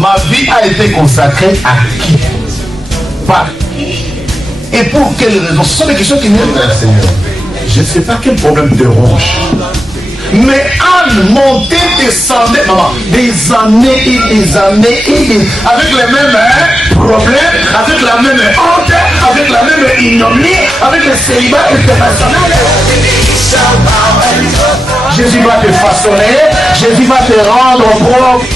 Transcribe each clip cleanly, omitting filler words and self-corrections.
Ma vie a été consacrée à qui? Par qui? Et pour quelles raisons? Ce sont des questions qui viennent vers le Seigneur. Je ne sais pas quel problème te ronge. Mais Anne montait, descendait, maman, des années et des années et des... avec les mêmes problèmes, avec la même honte, avec la même ignominie, avec le célibat international. Jésus va te façonner, Jésus va te rendre propre.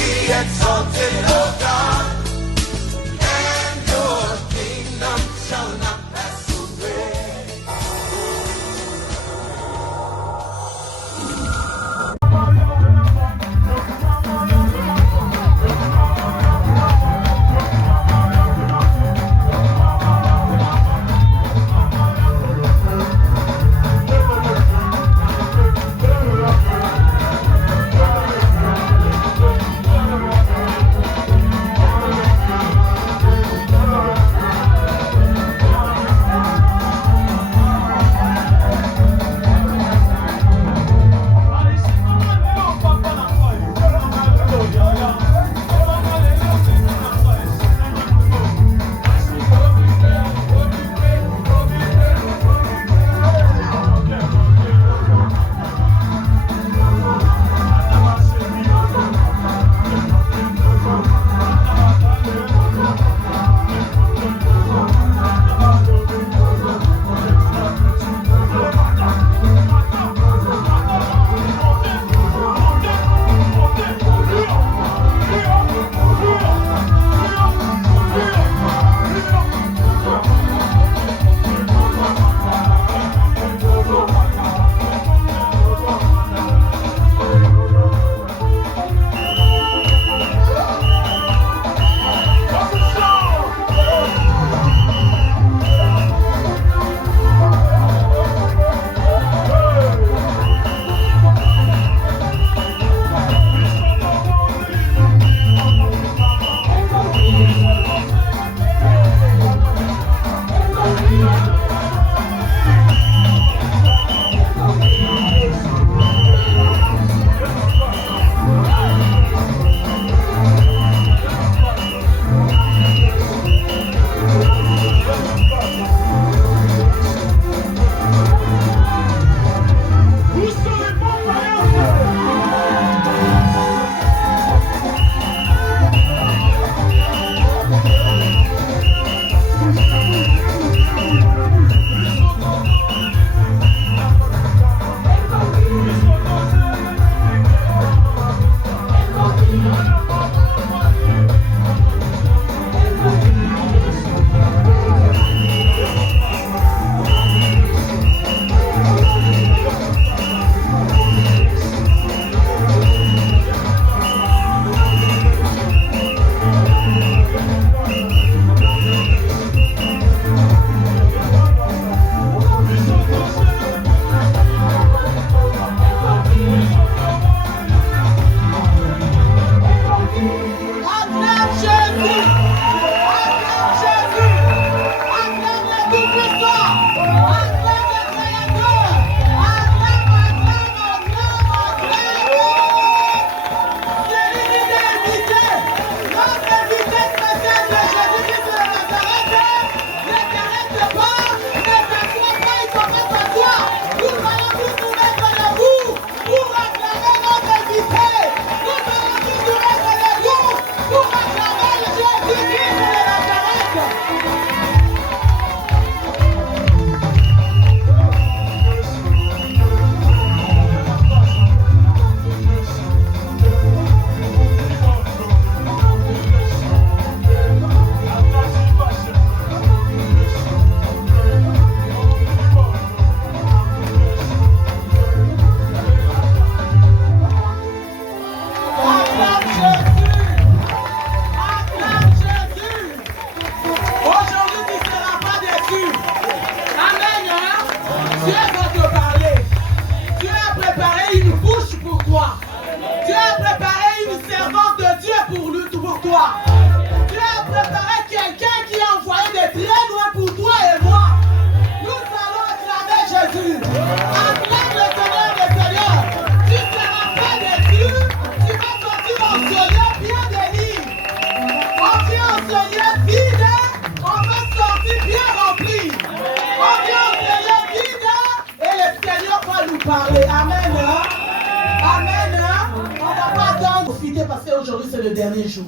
le dernier jour.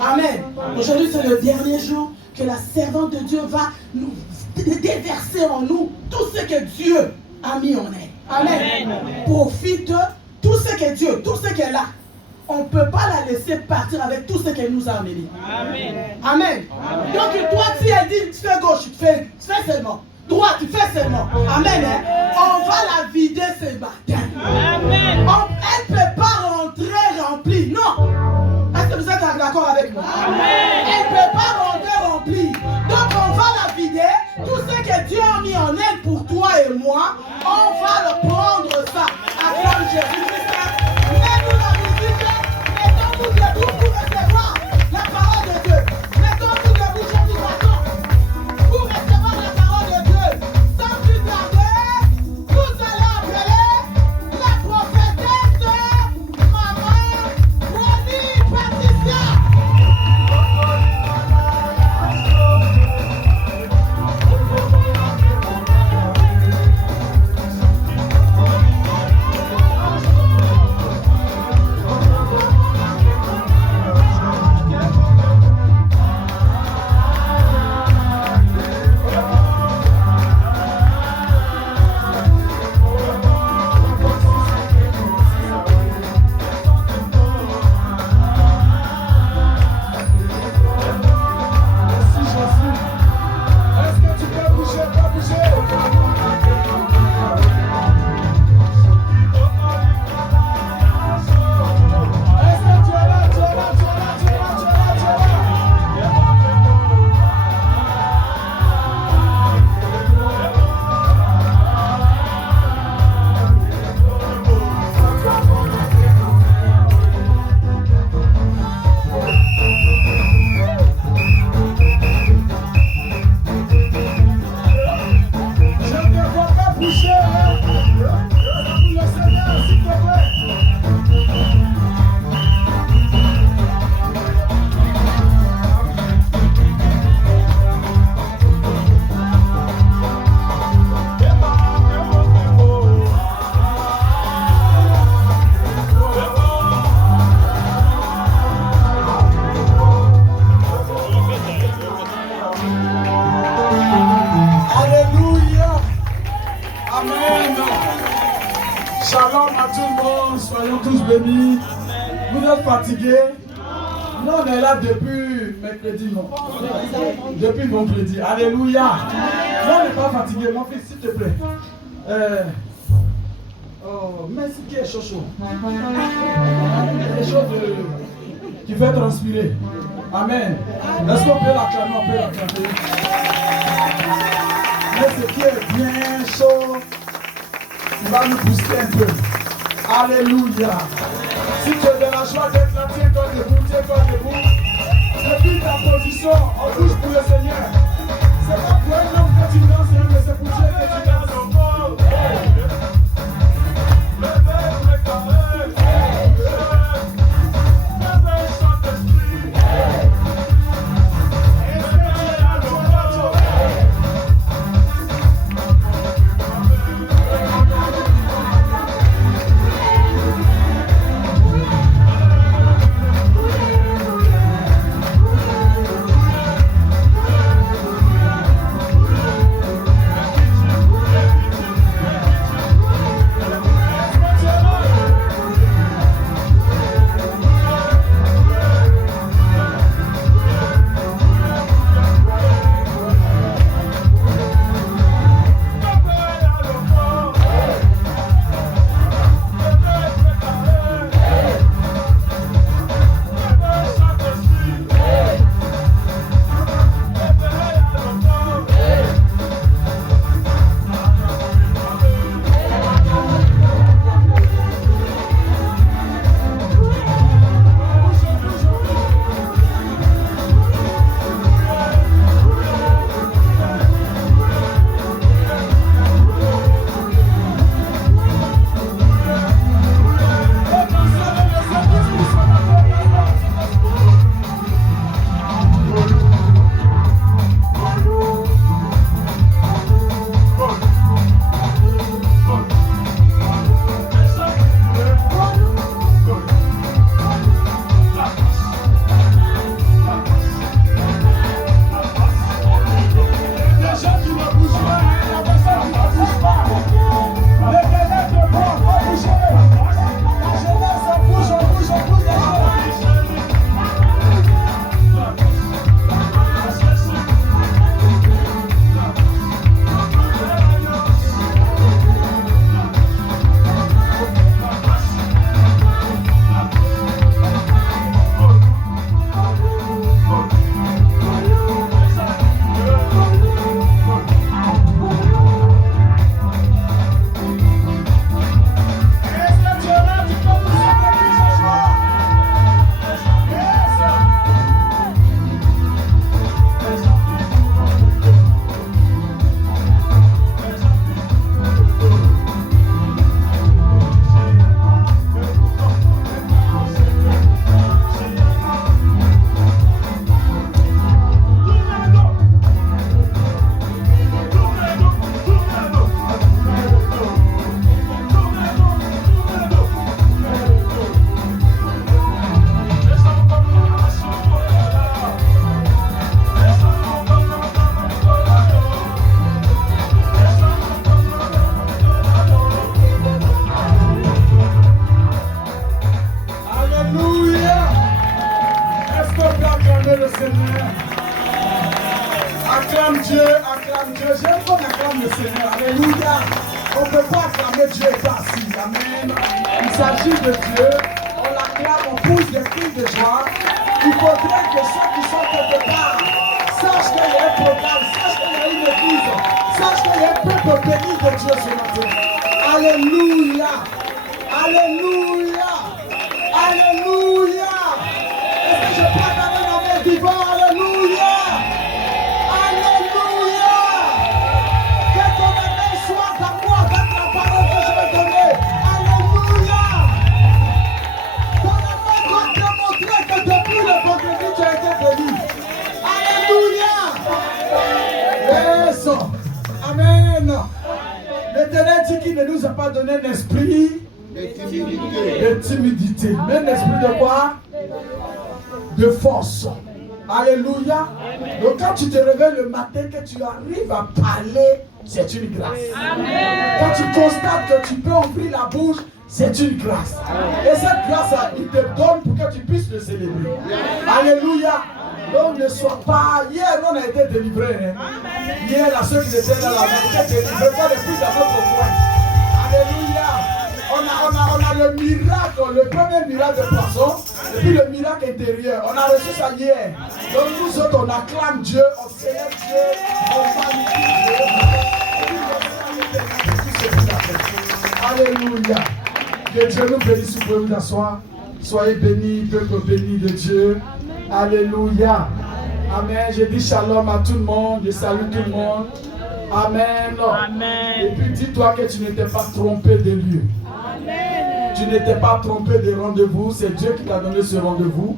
Amen. Aujourd'hui, c'est le dernier jour que la servante de Dieu va nous déverser en nous tout ce que Dieu a mis en elle. Amen. Profite de tout ce que Dieu, tout ce qu'elle a. On ne peut pas la laisser partir avec tout ce qu'elle nous a amené. Amen. Amen. Donc toi, si elle dit, tu fais gauche, tu fais seulement. Droite, tu fais seulement. Amen. Hein? On va la vider ce matin. Amen. Elle ne peut pas rentrer remplie. Non. Est-ce que vous êtes d'accord avec moi? Amen. Elle ne peut pas rentrer remplie. Donc on va la vider. Tout ce que Dieu a mis en elle pour toi et moi, on va le prendre ça. Acclame Jésus-Christ. Mets-nous la musique. Mettons-nous debout pour recevoir la parole de Dieu. Mettons-nous debout, je vous attends, pour recevoir la parole de Dieu. Sans plus tarder, vous allez appeler la prophétesse Maman Ronnie Patricia. Non, on est là depuis mercredi, non. Depuis vendredi. Alléluia. Non, on n'est pas fatigué. Mon fils, s'il te plaît. Oh, merci qui est chaud chaud. Quelque chose qui fait transpirer. Amen. Est-ce qu'on peut l'acclamer? On peut l'acclamer. Mais ce qui est bien chaud, il va nous booster un peu. Alléluia. Si tu es de la joie d'être là, tiens-toi debout, tiens-toi debout. Depuis ta position, on touche pour le Seigneur. C'est pas pour un homme que tu danses, mais c'est pour Dieu que tu danses. Acclame Dieu, acclame Dieu. J'aime qu'on acclame le Seigneur. Alléluia. On ne peut pas acclamer Dieu étant assis. Amen. Il s'agit de Dieu. On l'acclame, on pousse des cris de joie. Il faudrait que ceux qui sont quelque part sachent qu'il y a un programme, sachent qu'il y a une église, sachent qu'il y a un peuple béni de Dieu ce matin. Alléluia. Alléluia. Alléluia. Est-ce que je peux donner la main vivant? Alléluia. Alléluia. Que ton éveil soit d'accord avec la parole que je vais donner. Alléluia. Ton éveil doit démontrer que depuis le vendredi tu as été béni. Alléluia. Yes. Amen. L'Éternel dit qu'il ne nous a pas donné un esprit de timidité, mais un esprit de quoi? De force. Alléluia. Donc quand tu te réveilles le matin, que tu arrives à parler, c'est une grâce. Quand tu constates que tu peux ouvrir la bouche, c'est une grâce. Et cette grâce, il te donne pour que tu puisses le célébrer. Alléluia. Donc ne sois pas... Hier, on a été délivrés. Hein? Hier, là, ceux qui étaient là, on a été délivrés, pas depuis dans notre coin. Alléluia. On a le miracle, le premier miracle de poisson, et puis le miracle intérieur. On a reçu ça hier. Donc nous autres, on acclame Dieu, on célèbre Dieu, on magnifie Dieu. Alléluia. Que Dieu nous bénisse, vous pouvez vous asseoir. Soyez bénis, peuple béni de Dieu. Alléluia. Amen. Je dis shalom à tout le monde. Je salue tout le monde. Amen. Amen. Et puis dis-toi que tu n'étais pas trompé de lieu. Amen. Tu n'étais pas trompé de rendez-vous. C'est Dieu qui t'a donné ce rendez-vous.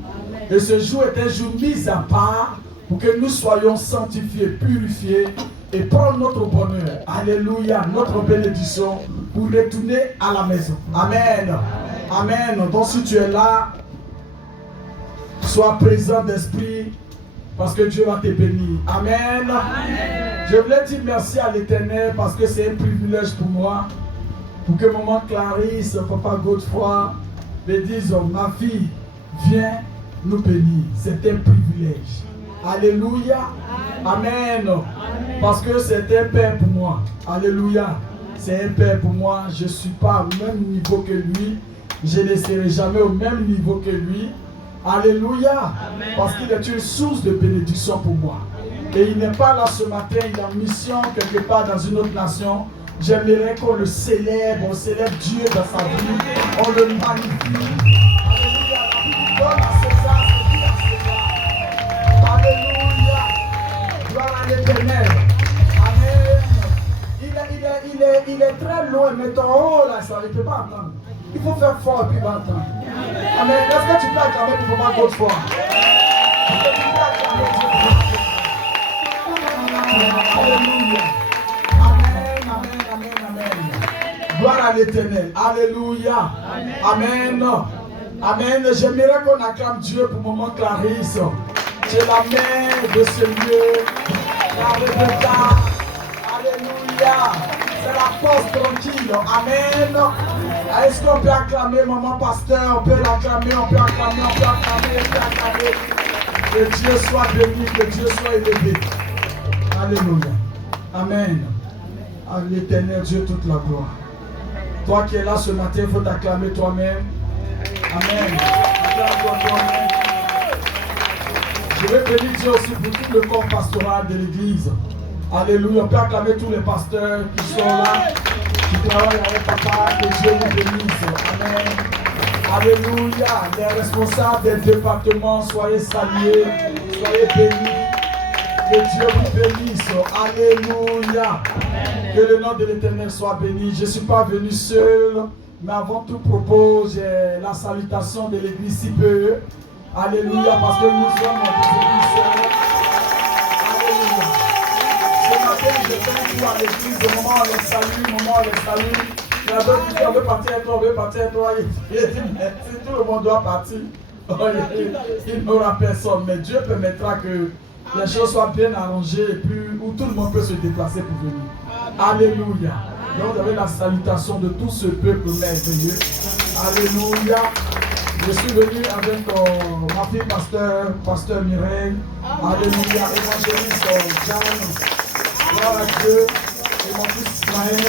Et ce jour est un jour mis à part pour que nous soyons sanctifiés, purifiés et prendre notre bonheur. Alléluia. Notre bénédiction pour retourner à la maison. Amen. Amen. Donc si tu es là, sois présent d'esprit parce que Dieu va te bénir. Amen. Amen. Je voulais dire merci à l'Éternel parce que c'est un privilège pour moi. Pour que maman Clarisse, papa Godefroy me disent, ma fille, viens nous bénir. C'est un privilège. Alléluia. Amen. Amen. Parce que c'est un père pour moi. Alléluia. C'est un père pour moi. Je ne suis pas au même niveau que lui. Je ne serai jamais au même niveau que lui. Alléluia. Amen. Parce qu'il est une source de bénédiction pour moi. Et il n'est pas là ce matin, il est en mission quelque part dans une autre nation. J'aimerais qu'on le célèbre, on célèbre Dieu dans sa vie, on le magnifie. Alléluia. Donne à César ce qui est à César. Alléluia. Gloire à l'Éternel. Amen. Il est très loin, mais ton haut là, ça ne peut pas entendre. Il faut faire fort et puis il va entendre. Amen. Est-ce que tu peux acclamer pour pouvoir d'autres fois? Est-ce que tu peux acclamer Dieu? Alléluia. Amen, amen, amen, amen. Gloire à l'Éternel. Alléluia. Amen. Amen. J'aimerais qu'on acclame Dieu pour maman Clarisse. Tu es la mère de ce lieu. La Alléluia. C'est la force tranquille. Amen. Est-ce qu'on peut acclamer maman pasteur? On peut l'acclamer, on peut acclamer, on peut acclamer, on peut acclamer. Que Dieu soit béni, que Dieu soit élevé. Alléluia. Amen. À l'Éternel Dieu toute la gloire. Toi qui es là ce matin, il faut t'acclamer toi-même. Amen. Acclame-toi toi-même. Je vais bénir Dieu aussi pour tout le corps pastoral de l'église. Alléluia. On peut acclamer tous les pasteurs qui sont là, qui travaillent avec papa. Que Dieu vous bénisse. Amen. Alléluia. Les responsables des départements, soyez salués, soyez bénis. Que Dieu vous bénisse. Alléluia. Que le nom de l'Éternel soit béni. Je ne suis pas venu seul, mais avant tout propos, j'ai la salutation de l'église si peu. Alléluia, parce que nous sommes dans des églises seules. Alléluia. Ce matin, je fais un tour à l'église. Au moment où on les salue, Il y a d'autres qui disent on veut partir avec toi, on veut partir avec toi. Il dit, mais si tout le monde doit partir, il n'aura personne. Mais Dieu permettra que les choses soient bien arrangées et puis où tout le monde peut se déplacer pour venir. Alléluia. Donc vous avez la salutation de tout ce peuple merveilleux. Alléluia. Je suis venu avec ma fille pasteur Mireille, alléluia, évangéliste Jeanne, gloire à Dieu, et mon fils Ismaël,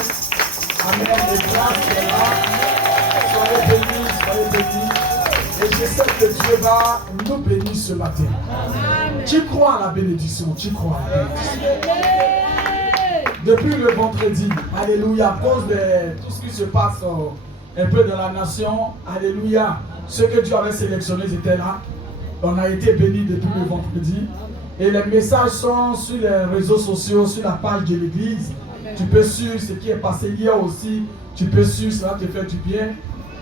amen, les grâces est là, soyez bénis, et je sais que Dieu va nous bénir ce matin. Tu crois à la bénédiction, tu crois à la bénédiction. Depuis le vendredi, alléluia, à cause de tout ce qui se passe un peu dans la nation, alléluia, ceux que Dieu avait sélectionnés étaient là. On a été bénis depuis le vendredi. Et les messages sont sur les réseaux sociaux, sur la page de l'église. Tu peux suivre ce qui est passé hier aussi. Tu peux suivre, ça va te faire du bien.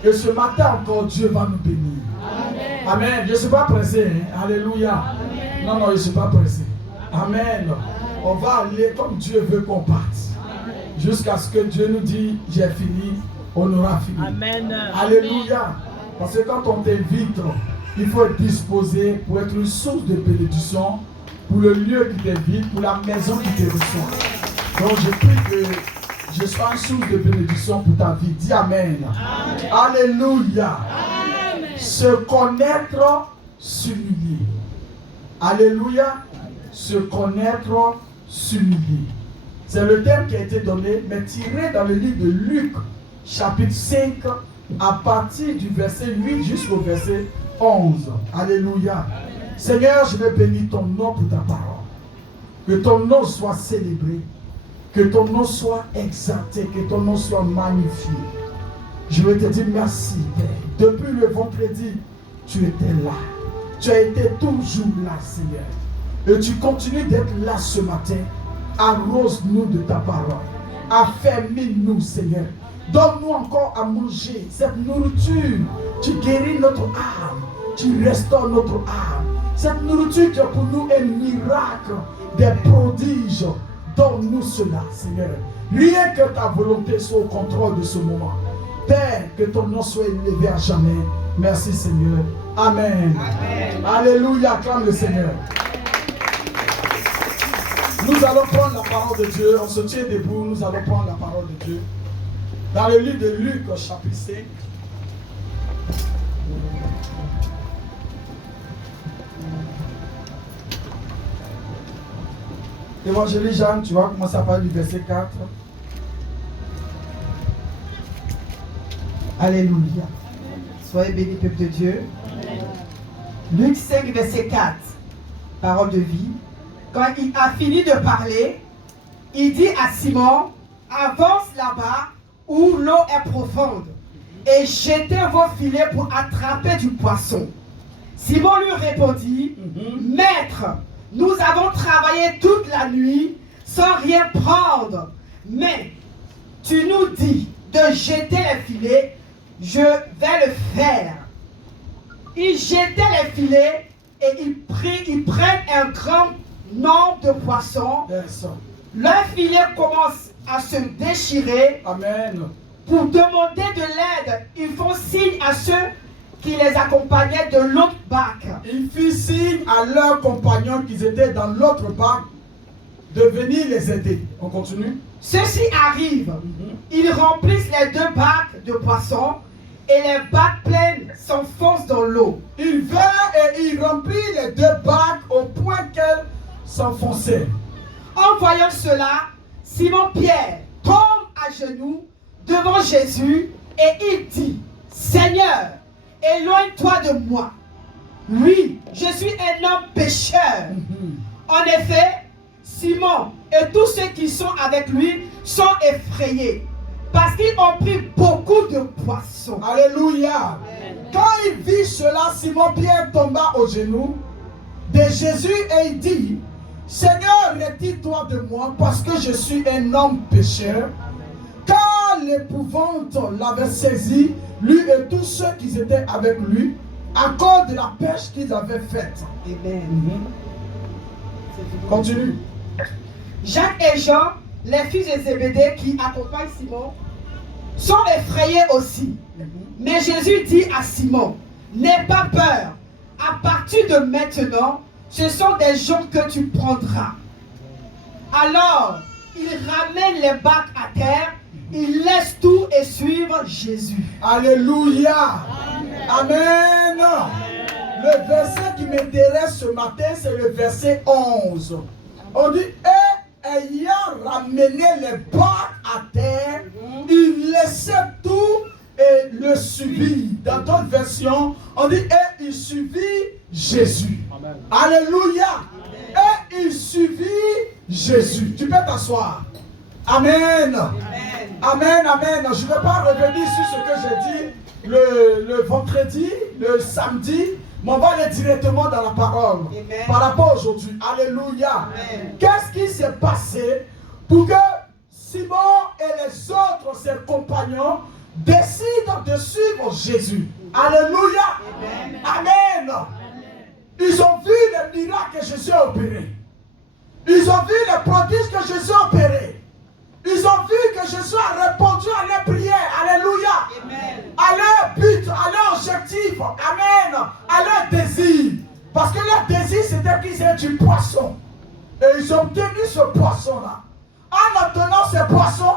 Et ce matin encore, Dieu va nous bénir. Amen. Amen. Je ne suis pas pressé. Hein? Alléluia. Amen. Non, je ne suis pas pressé. Amen. On va aller comme Dieu veut qu'on parte. Jusqu'à ce que Dieu nous dise, j'ai fini, on aura fini. Amen. Alléluia. Parce que quand on t'invite, il faut être disposé pour être une source de bénédiction pour le lieu qui t'invite, pour la maison qui te reçoit. Donc je prie que je sois une source de bénédiction pour ta vie. Dis Amen. Amen. Alléluia. Amen. Se connaître, s'humilier. Alléluia. Se connaître, s'humilier. C'est le thème qui a été donné, mais tiré dans le livre de Luc, chapitre 5, à partir du verset 8 jusqu'au verset 11. Alléluia. Seigneur, je vais bénir ton nom pour ta parole. Que ton nom soit célébré. Que ton nom soit exalté. Que ton nom soit magnifié. Je vais te dire merci, Père. Depuis le vendredi, tu étais là. Tu as été toujours là, Seigneur. Et tu continues d'être là ce matin. Arrose-nous de ta parole. Affermis-nous, Seigneur. Donne-nous encore à manger cette nourriture. Tu guéris notre âme. Tu restaures notre âme. Cette nourriture qui est pour nous un miracle, des prodiges. Donne-nous cela, Seigneur. Rien que ta volonté soit au contrôle de ce moment. Père, que ton nom soit élevé à jamais. Merci, Seigneur. Amen. Amen. Alléluia. Acclame le Seigneur. Nous allons prendre la parole de Dieu. On se tient debout. Nous allons prendre la parole de Dieu. Dans le livre de Luc, chapitre 5. Évangéliste Jeanne, tu vas commencer à parler du verset 4. Alléluia. Soyez bénis, peuple de Dieu. Luc 5, verset 4. Parole de vie. Quand il a fini de parler, il dit à Simon, avance là-bas où l'eau est profonde et jetez vos filets pour attraper du poisson. Simon lui répondit, Maître, nous avons travaillé toute la nuit sans rien prendre, mais tu nous dis de jeter les filets, je vais le faire. Ils jetaient les filets et ils prennent un grand nombre de poissons. Leur filet commence à se déchirer. Amen. Pour demander de l'aide, ils font signe à ceux qui les accompagnaient de l'autre barque. Ils firent signe à leurs compagnons qui étaient dans l'autre barque de venir les aider. On continue. Ceux-ci arrivent. Ils remplissent les deux barques de poissons et les barques pleines s'enfoncent dans l'eau. Ils vinrent et ils remplissent les deux barques au point qu'elles s'enfonçaient. En voyant cela, Simon-Pierre tombe à genoux devant Jésus et il dit, Seigneur, éloigne-toi de moi. Oui, je suis un homme pécheur. En effet, Simon et tous ceux qui sont avec lui sont effrayés parce qu'ils ont pris beaucoup de poissons. Alléluia. Quand il vit cela, Simon-Pierre tomba aux genoux de Jésus et il dit, Seigneur, retire-toi de moi parce que je suis un homme pécheur. Car l'épouvante l'avait saisi, lui et tous ceux qui étaient avec lui, à cause de la pêche qu'ils avaient faite. Amen. Continue. Jacques et Jean, les fils de Zébédée qui accompagnent Simon, sont effrayés aussi. Mais Jésus dit à Simon, n'aie pas peur. À partir de maintenant, ce sont des gens que tu prendras. Alors, ils ramènent les barques à terre, ils laissent tout et suivent Jésus. Alléluia. Amen. Le verset qui m'intéresse ce matin, c'est le verset 11. On dit, et ayant ramené les barques à terre, il laissait tout et le suivit. Dans d'autres versions, on dit, et il suivit Jésus. Amen. Alléluia. Et il suivit Jésus. Tu peux t'asseoir. Amen. Amen, amen. Je ne vais pas revenir sur ce que j'ai dit le vendredi, le samedi, mais on va aller directement dans la parole. Amen. Par rapport à aujourd'hui. Alléluia. Qu'est-ce qui s'est passé pour que Simon et les autres, ses compagnons, décident de suivre Jésus? Alléluia. Amen. Amen. Ils ont vu les miracles que Jésus a opérés. Ils ont vu les prodiges que Jésus a opérés. Ils ont vu que Jésus a répondu à leurs prières. Alléluia. Amen. À leur but, à leur objectif. Amen. À leur désir. Parce que leur désir, c'était qu'ils aient du poisson. Et ils ont obtenu ce poisson-là. En obtenant ce poisson,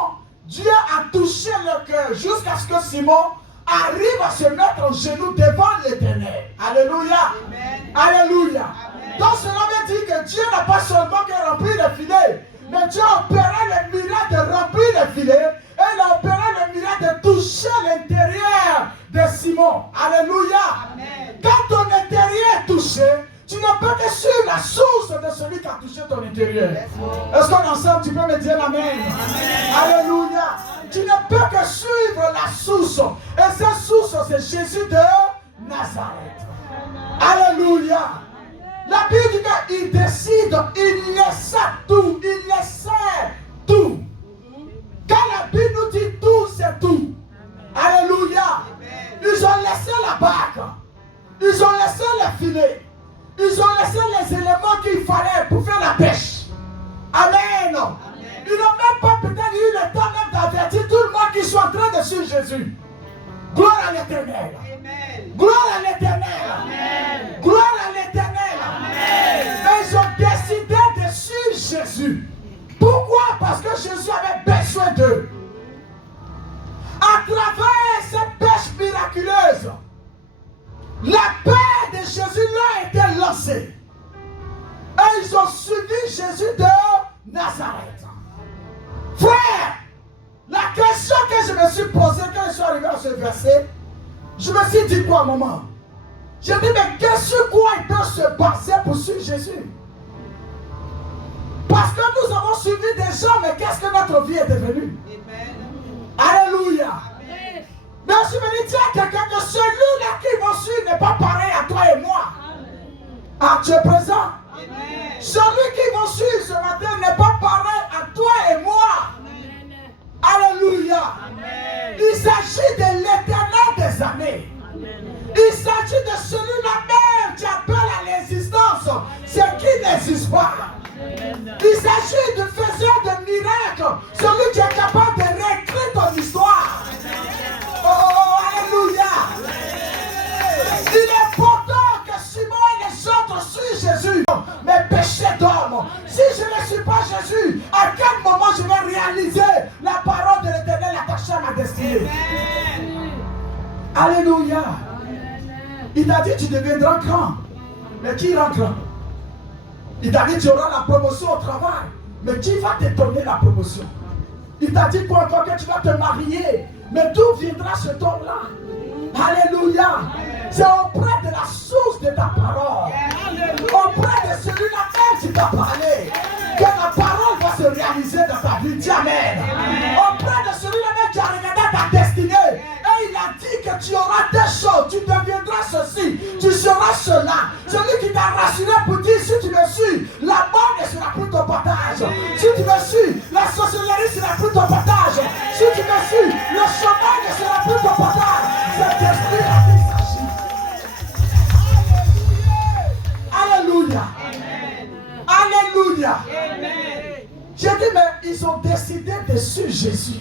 Dieu a touché leur cœur jusqu'à ce que Simon arrive à se mettre en genoux devant l'Éternel. Alléluia. Amen. Alléluia. Amen. Donc cela veut dire que Dieu n'a pas seulement rempli les filets, mais Dieu a opéré le miracle de remplir les filets et il a opéré le miracle de toucher l'intérieur de Simon. Alléluia. Amen. Quand ton intérieur est touché, tu ne peux que suivre la source de celui qui a touché ton intérieur. Est-ce qu'on ensemble, tu peux me dire amen? Amen. Alléluia. Tu ne peux que suivre la source. Et cette source, c'est Jésus de Nazareth. Alléluia. La Bible dit qu'il décide, il laisse tout, il laisse tout. Quand la Bible nous dit tout, c'est tout. Alléluia. Ils ont laissé la barque. Ils ont laissé les filets. Ils ont laissé les éléments qu'il fallait pour faire la pêche. Amen. Ils n'ont même pas peut-être eu le temps même d'avertir tout le monde qui soit en train de suivre Jésus. Gloire à l'Éternel. Gloire à l'Éternel. Gloire à l'Éternel. Mais ils ont décidé de suivre Jésus. Pourquoi? Parce que Jésus avait besoin d'eux. À travers cette pêche miraculeuse, la paix de Jésus leur a été lancée. Et ils ont suivi Jésus de Nazareth. Frère, la question que je me suis posée quand je suis arrivé à ce verset, je me suis dit quoi à un moment? J'ai dit, mais sur quoi ils peuvent se baser pour suivre Jésus? Parce que nous avons suivi des gens, mais qu'est-ce que notre vie est devenue? Alléluia. Mais je me dis à quelqu'un que celui-là qui va suivre n'est pas pareil à toi et moi. Ah, tu es présent? Amen. Celui qui va suivre ce matin n'est pas pareil à toi et moi. Amen. Alléluia. Amen. Il s'agit de l'Éternel des années. Amen. Il s'agit de celui-là même qui appelle à l'existence ce qui n'existe pas. Amen. Il s'agit de faiseur de miracles, celui qui est capable de réécrire ton histoire. Oh, alléluia. Il est important que Simon et les autres suivent Jésus. Mes péchés d'homme. Si je ne suis pas Jésus, à quel moment je vais réaliser la parole de l'Éternel attachée à ma destinée? Alléluia. Il t'a dit tu deviendras grand. Mais qui rend grand? Il t'a dit tu auras la promotion au travail. Mais qui va te donner la promotion? Il t'a dit quoi encore que tu vas te marier. Mais d'où viendra ce don-là? Alléluia. C'est auprès de la source de ta parole. Auprès de celui-là même qui t'a parlé. Que la parole va se réaliser dans ta vie. Dis amen. Auprès de celui-là même qui a regardé ta destinée. Et il a dit que tu auras des choses. Tu deviendras ceci. Tu seras cela. Celui qui t'a rassuré pour dire si tu me suis, la mort ne sera plus ton partage. Si tu me suis, la sorcellerie sera plus ton partage. Si tu me suis, le chemin ne sera plus ton partage. C'est l'esprit-là qu'il s'agit. Alléluia. Alléluia. J'ai dit, mais ils ont décidé de suivre Jésus.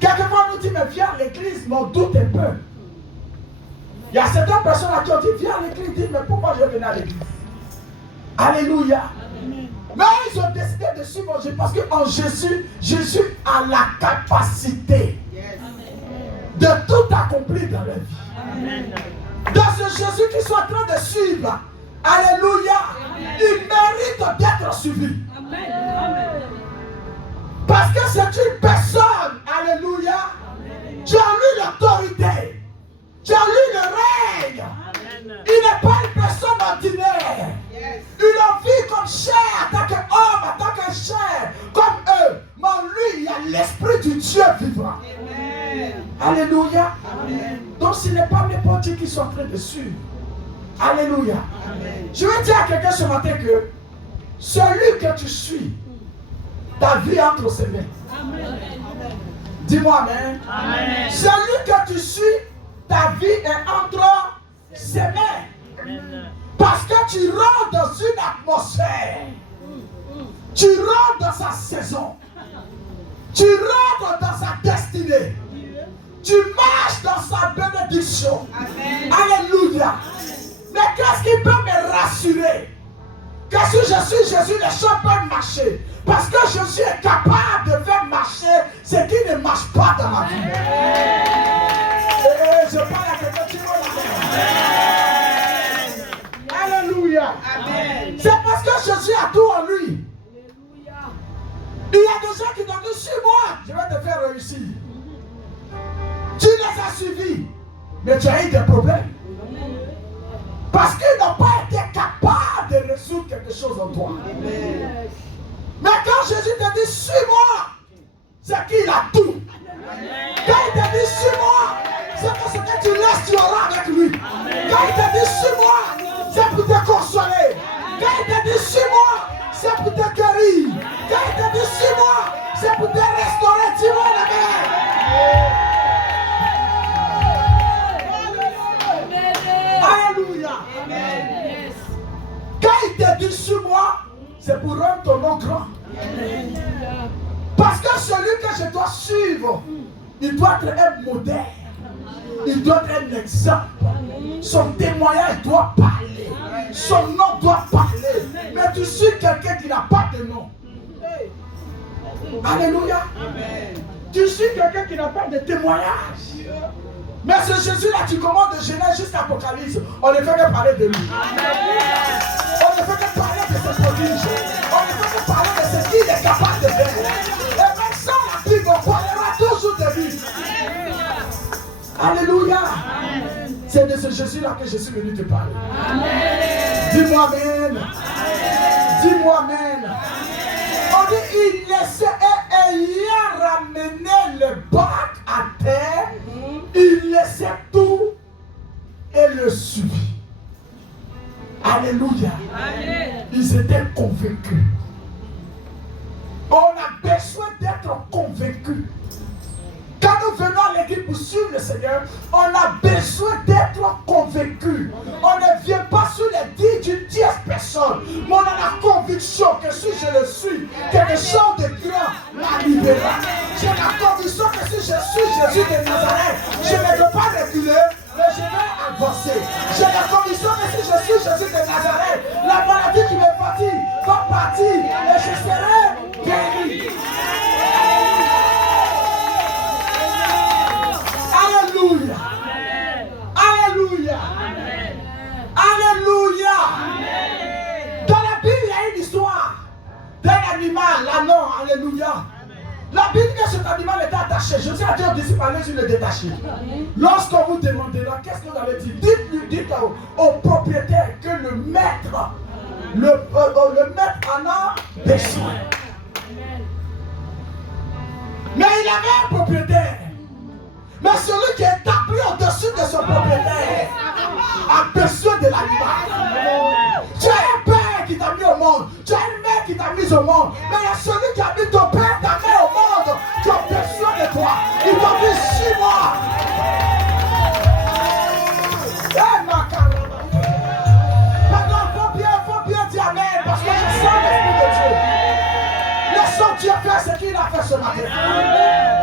Quelquefois, on nous dit, mais viens à l'église, mais on doute un peu. Il y a certaines personnes qui ont dit, viens à l'église, disent, mais pourquoi je viens à l'église? Alléluia. Mais ils ont décidé de suivre Jésus parce qu'en Jésus, Jésus a la capacité de tout accomplir dans la vie. Amen. Dans ce Jésus qui sont en train de suivre, alléluia, il mérite d'être suivi. Amen. Parce que c'est une personne, alléluia, tu as lu l'autorité, tu as lu le règne. Il n'est pas une personne ordinaire. Il en vit comme chair, en tant qu'homme, en tant que chair, comme eux. Mais en lui, il y a l'esprit du Dieu vivant. Alléluia. Amen. Donc ce n'est pas n'importe qui sont en train de suivre. Alléluia. Amen. Je veux dire à quelqu'un ce matin que celui que tu suis, ta vie entre ses mains. Amen. Dis-moi amen. Amen. Celui que tu suis, ta vie est entre ses mains. Amen. Parce que tu rentres dans une atmosphère. Tu rentres dans sa saison. Tu rentres dans sa destinée. Tu marches dans sa bénédiction. Amen. Alléluia. Mais qu'est-ce qui peut me rassurer? Que si je suis Jésus, les choses peuvent marcher. Parce que Jésus est capable de faire marcher ce qui ne marche pas dans ma vie. Et je parle à quelqu'un qui va la main. Alléluia. Amen. C'est parce que Jésus a tout en lui. Il y a des gens qui t'ont dit, suis-moi, je vais te faire réussir. Tu les as suivis, mais tu as eu des problèmes. Parce qu'ils n'ont pas été capables de résoudre quelque chose en toi. Mais quand Jésus te dit, suis-moi, c'est qu'il a tout. Quand il te dit, suis-moi, c'est que ce que tu laisses, tu auras avec lui. Quand il te dit, suis-moi, c'est pour te consoler. Quand il te dit, suis-moi, c'est pour te guérir. Quand il te dit, suis-moi, c'est pour te restaurer. Dis-moi la main. Alléluia. Amen. Quand il te dit suis-moi, c'est pour rendre ton nom grand. Amen. Parce que celui que je dois suivre, il doit être un modèle. Il doit être un exemple. Son témoignage doit parler. Son nom doit parler. Mais tu suis quelqu'un qui n'a pas de nom. Alléluia. Amen. Tu suis quelqu'un qui n'a pas de témoignage. Mais ce Jésus-là, tu commandes de Genèse jusqu'à Apocalypse. On ne fait que parler de lui. On ne fait que parler de ses prodiges. On ne fait que parler de ce qu'il est capable de faire. Et même sans la Bible, on parlera toujours de lui. Alléluia. C'est de ce Jésus-là que je suis venu te parler. Dis-moi amen. Dis-moi amen. On dit, il laissait et ayant ramené le bac à terre, il laissait tout et le suivit. Alléluia. Amen. Ils étaient convaincus. On a besoin d'être convaincus. Quand nous venons à l'église pour suivre le Seigneur, on a besoin d'être convaincus. On ne vient pas sur les dires d'une tierce personne, mais on a la conviction que si je le suis, quelque chose de grand m'a libéré. J'ai la conviction que si je suis Jésus de Nazareth, je ne veux pas reculer, mais je vais avancer. J'ai la conviction que si je suis Jésus de Nazareth, la maladie qui me fatigue va partir et je serai guéri. Alléluia. Alléluia. Alléluia. Dans la Bible, il y a une histoire d'un animal, l'ânon. Alléluia. La Bible dit que cet animal était attaché. Je sais à Dieu de disciples, allez-y le détacher. Lorsqu'on vous demandera, qu'est-ce que vous allez dire? Dites au propriétaire que le maître en a besoin. Mais il avait un propriétaire. Mais celui qui est appris au-dessus de son propriétaire a besoin de l'animal. Tu as un père qui t'a mis au monde. Tu as une mère qui t'a mis au monde. Mais il y a celui qui a mis ton père, ta mère au monde. Tu as besoin de toi. Il t'a dit 6 mois. Faut bien dire amen. Parce que je sens l'Esprit de Dieu. Laissons Dieu faire ce qu'il a fait ce matin.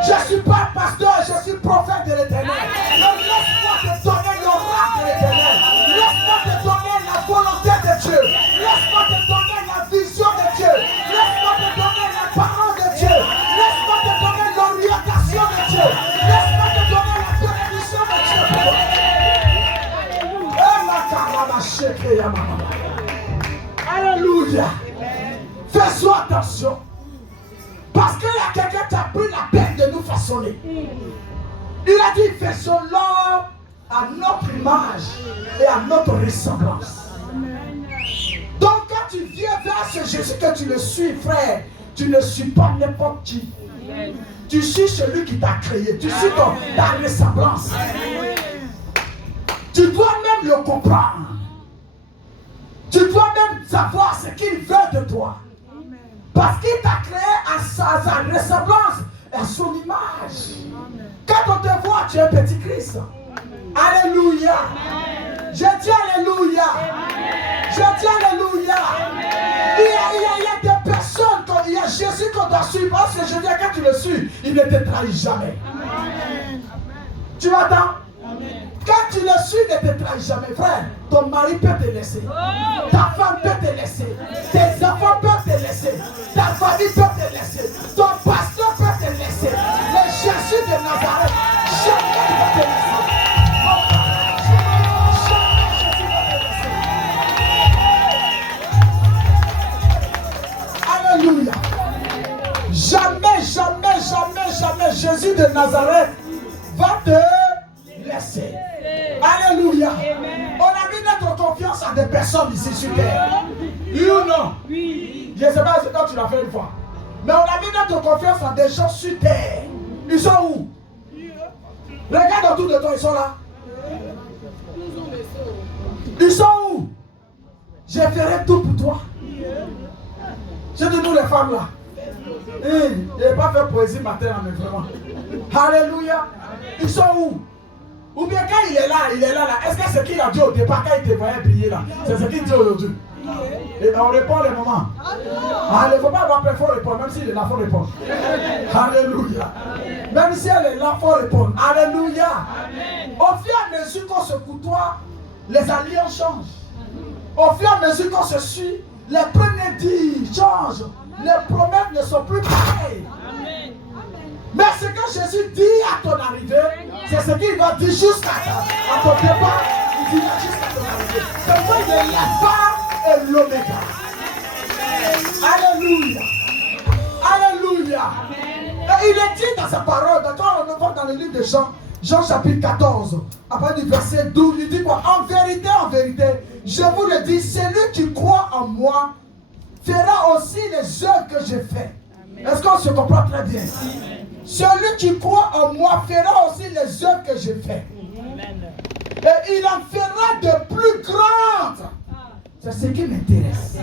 Je ne suis pas pasteur, je suis prophète de l'Éternel. Laisse-moi te donner l'oracle de l'Éternel. Laisse-moi te donner la volonté de Dieu. Laisse-moi te donner la vision de Dieu. Laisse-moi te donner la parole de Dieu. Laisse-moi te donner l'orientation de Dieu. Laisse-moi te donner la Alléluia. Fais-toi attention. Parce qu'il y a quelqu'un qui a pris la peine de nous façonner. Il a dit, faisons-l'homme à notre image et à notre ressemblance. Donc quand tu viens vers ce Jésus que tu le suis, frère, tu ne suis pas n'importe qui. Tu suis celui qui t'a créé. Tu suis ta ressemblance. Tu dois même le comprendre. Tu dois même savoir ce qu'il veut de toi. Parce qu'il t'a créé à sa ressemblance, à son image. Quand on te voit, tu es un petit Christ. Alléluia. Je dis Alléluia. Je dis Alléluia. Il y a des personnes, il y a Jésus qu'on doit suivre. Parce que je dis, quand tu le suis, il ne te trahit jamais. Tu m'entends? Quand tu le suis, il ne te trahit jamais. Frère, ton mari peut te laisser. Ta femme peut te laisser. Tes enfants peuvent te laisser. Ta famille peut te laisser. Ton pasteur peut te laisser. Le Jésus de Nazareth, jamais ne peut te laisser. Alléluia. Jamais, jamais, jamais, jamais Jésus de Nazareth va te laisser. Alléluia. On a mis notre confiance à des personnes ici sur terre. Oui ou non? Oui. Je ne sais pas si toi tu l'as fait une fois. Mais on a mis notre confiance à des gens sur terre. Ils sont où? Regarde autour de toi, ils sont là. Ils sont où? Je ferai tout pour toi. C'est de nous les femmes là. Je n'ai pas fait poésie matin, mais vraiment. Alléluia. Ils sont où? Ou bien quand il est là. Est-ce que ce qu'il a dit au départ, quand il te voyait briller là, c'est ce qu'il dit aujourd'hui? Et on répond les moments. Il ne faut pas avoir peur, il faut répondre, même s'il est là, il faut répondre. Alléluia. Même si elle est là, il faut répondre. Alléluia. Au fur et à mesure qu'on se côtoie, les alliances changent. Au fur et à mesure qu'on se suit, les premiers dits changent. Les promesses ne sont plus pareilles. Mais ce que Jésus dit à ton arrivée, c'est ce qu'il va dire jusqu'à ton départ. Il dira jusqu'à ton arrivée. C'est moi il est l'alpha et l'oméga. Alléluia. Alléluia. Et il est dit dans sa parole, quand on va dans le livre de Jean, Jean chapitre 14, après du verset 12, il dit quoi? En vérité, je vous le dis, celui qui croit en moi fera aussi les œuvres que j'ai faites. Est-ce qu'on se comprend très bien? Celui qui croit en moi fera aussi les œuvres que j'ai faites. Et il en fera de plus grandes. C'est ce qui m'intéresse.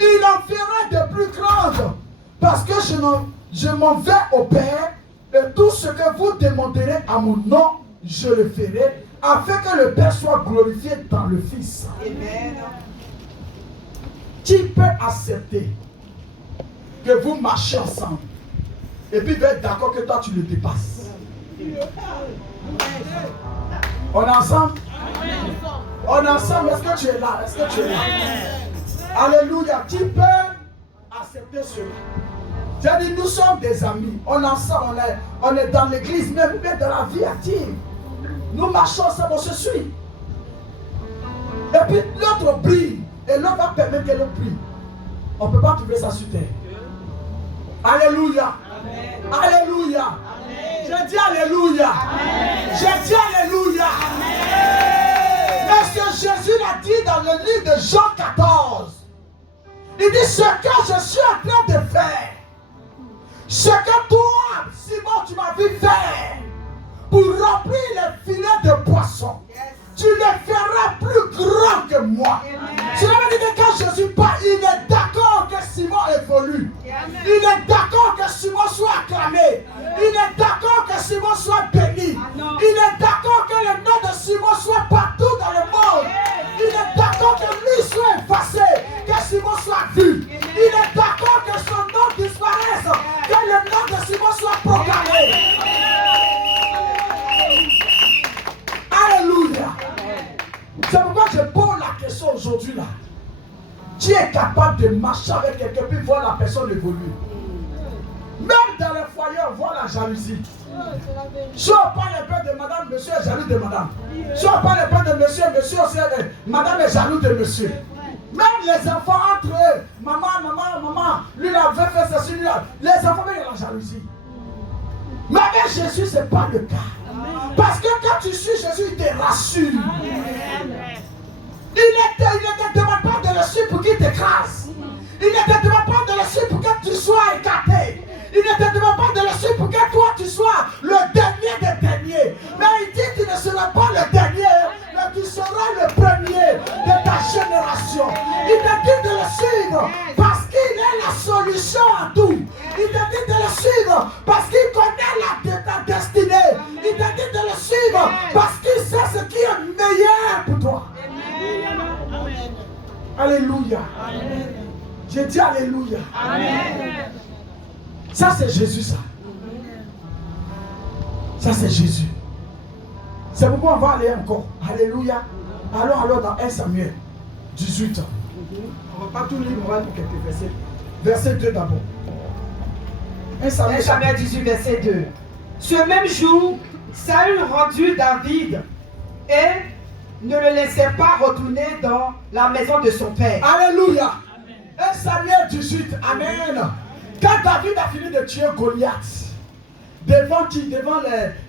Il en fera de plus grandes. Parce que je m'en vais au Père. Et tout ce que vous demanderez à mon nom, je le ferai. Afin que le Père soit glorifié dans le Fils. Amen. Qui peut accepter que vous marchez ensemble et puis va être d'accord que toi tu le dépasses? On est ensemble? On est ensemble. Est-ce que tu es là? Est-ce que tu es là? Alléluia. Qui peut accepter cela? J'ai dit, nous sommes des amis. On est ensemble. On est dans l'église, même dans la vie active. Nous marchons ensemble, on se suit. Et puis l'autre brille. Et l'autre va permettre que l'autre brille. On ne peut pas trouver ça sur terre. Alléluia. Amen. Alléluia. Amen. Je dis Alléluia. Amen. Je dis Alléluia. Amen. Mais ce que Jésus l'a dit dans le livre de Jean 14. Il dit ce que je suis en train de faire. Ce que toi, Simon, tu m'as vu faire pour remplir les filets de poissons. Tu le feras plus grand que moi. Cela veut dire que quand Jésus parle, il est d'accord que Simon évolue. Il est d'accord que Simon soit acclamé. Il est d'accord que Simon soit béni. Il est d'accord que le nom de Simon soit partout dans le monde. Il est d'accord que lui soit effacé, que Simon soit vu. Il est d'accord que son nom disparaisse, que le nom de Simon soit proclamé. Alléluia. C'est pourquoi je pose la question aujourd'hui là. Qui est capable de marcher avec quelqu'un puis voir la personne évoluer? Même dans les foyers, on voit la jalousie. Si on parle un peu de madame, monsieur est jaloux de madame. Si on parle un peu de monsieur, monsieur aussi, madame est jaloux de monsieur. Même les enfants entre eux, Alléluia. Les enfants, il y a la jalousie. Mais avec Jésus, ce n'est pas le cas. Parce que quand tu suis Jésus, il te rassure. Il ne te demande pas de le suivre pour qu'il t'écrase. Il ne te demande pas de le suivre pour que tu sois écarté. Il ne te demande pas de le suivre pour que toi tu sois le dernier des derniers. Mais il dit que tu ne seras pas le dernier, mais tu seras le premier de ta génération. Il te dit de le suivre parce qu'il est la solution à tout. Il te dit de le suivre parce qu'il connaît ta destinée. Il te dit de le suivre parce qu'il sait ce qui est meilleur pour toi. Alléluia. J'ai dit alléluia. Amen. Ça c'est Jésus ça. Ça c'est Jésus. C'est pourquoi on va aller encore. Alléluia. Allons alors dans 1 Samuel 18. On ne va pas tout lire, on va lire quelques versets. Verset 2 d'abord. 1 Samuel 18, verset 2. Ce même jour, Saül rendit David et ne le laissait pas retourner dans la maison de son père. Alléluia. 1 Samuel 18. Amen. Quand David a fini de tuer Goliath, devant qui? Devant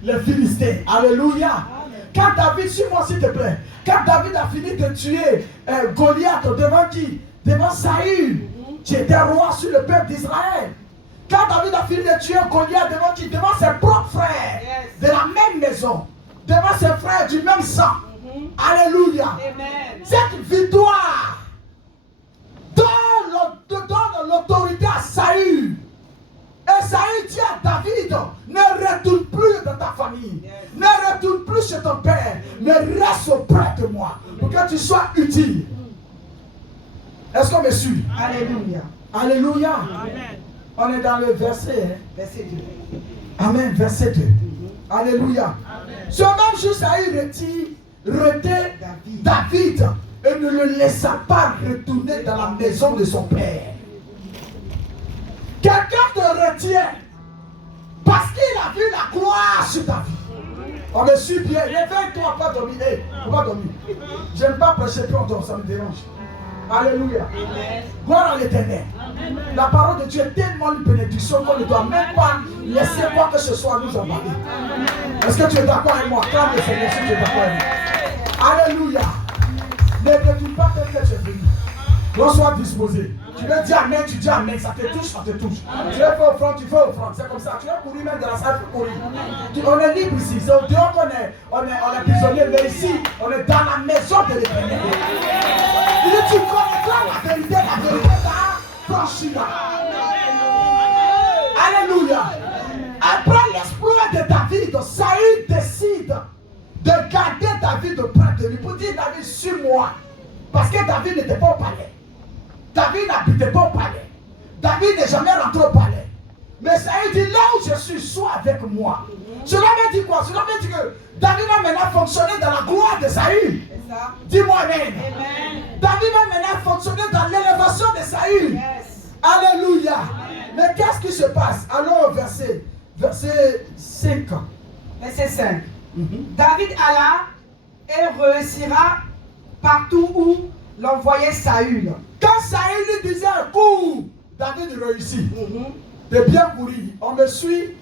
les Philistins. Alléluia. Quand David, suis-moi s'il te plaît. Quand David a fini de tuer Goliath, devant qui? Devant Saül, qui était roi sur le peuple d'Israël. Quand David a fini de tuer Goliath, devant qui? Devant ses propres frères, de la même maison. Devant ses frères du même sang. Alléluia. Amen. Cette victoire donne l'autorité à Saül. Et Saül dit à David, ne retourne plus dans ta famille, ne retourne plus chez ton père, mais reste auprès de moi, pour que tu sois utile. Est-ce qu'on me suit? Alléluia. Alléluia. Amen. On est dans le verset, verset 2. Amen, verset 2. Alléluia. Amen. Ce même jour, Saül retint David et ne le laissa pas retourner dans la maison de son père. Quelqu'un te retient parce qu'il a vu la gloire sur ta vie. On me suit bien. Réveille-toi, pas dormir. Hey, faut pas dormir. J'aime pas prêcher puis on dort, ça me dérange. Alléluia. Gloire à l'Éternel. La parole de Dieu est tellement une bénédiction qu'on ne doit même pas laisser quoi que ce soit nous emballer. Est-ce que tu es d'accord avec moi? Clame le Seigneur si tu es d'accord avec moi. Alléluia. Ne te pas tel que tu es venu. Donc sois disposé. Tu veux dire amen, tu dis amen, ça te touche, ça te touche. Tu veux faire offrande, tu fais offrande. C'est comme ça. Tu veux courir même dans la salle pour courir. On est libre ici. C'est au dehors qu'on est prisonnier, mais ici, on est dans la maison de l'Éternel. Tu connaîtras la vérité t'a franchira. Alléluia. Après l'exploit de David, Saül décide de garder David auprès de lui pour dire David, suis-moi. Parce que David n'était pas au palais. David n'habitait pas au palais. David n'est jamais rentré au palais. Mais Saül dit là où je suis, sois avec moi. Cela veut dire quoi? Cela veut dire que David va maintenant fonctionner dans la gloire de Saül. Dis-moi amen. David va maintenant fonctionner dans l'élévation de Saül. Yes. Alléluia. Amen. Mais qu'est-ce qui se passe? Alors verset 5. Verset 5. David alla et réussira partout où l'envoyait Saül. Quand Saül lui disait cours, David réussit. De bien courir. On me suit.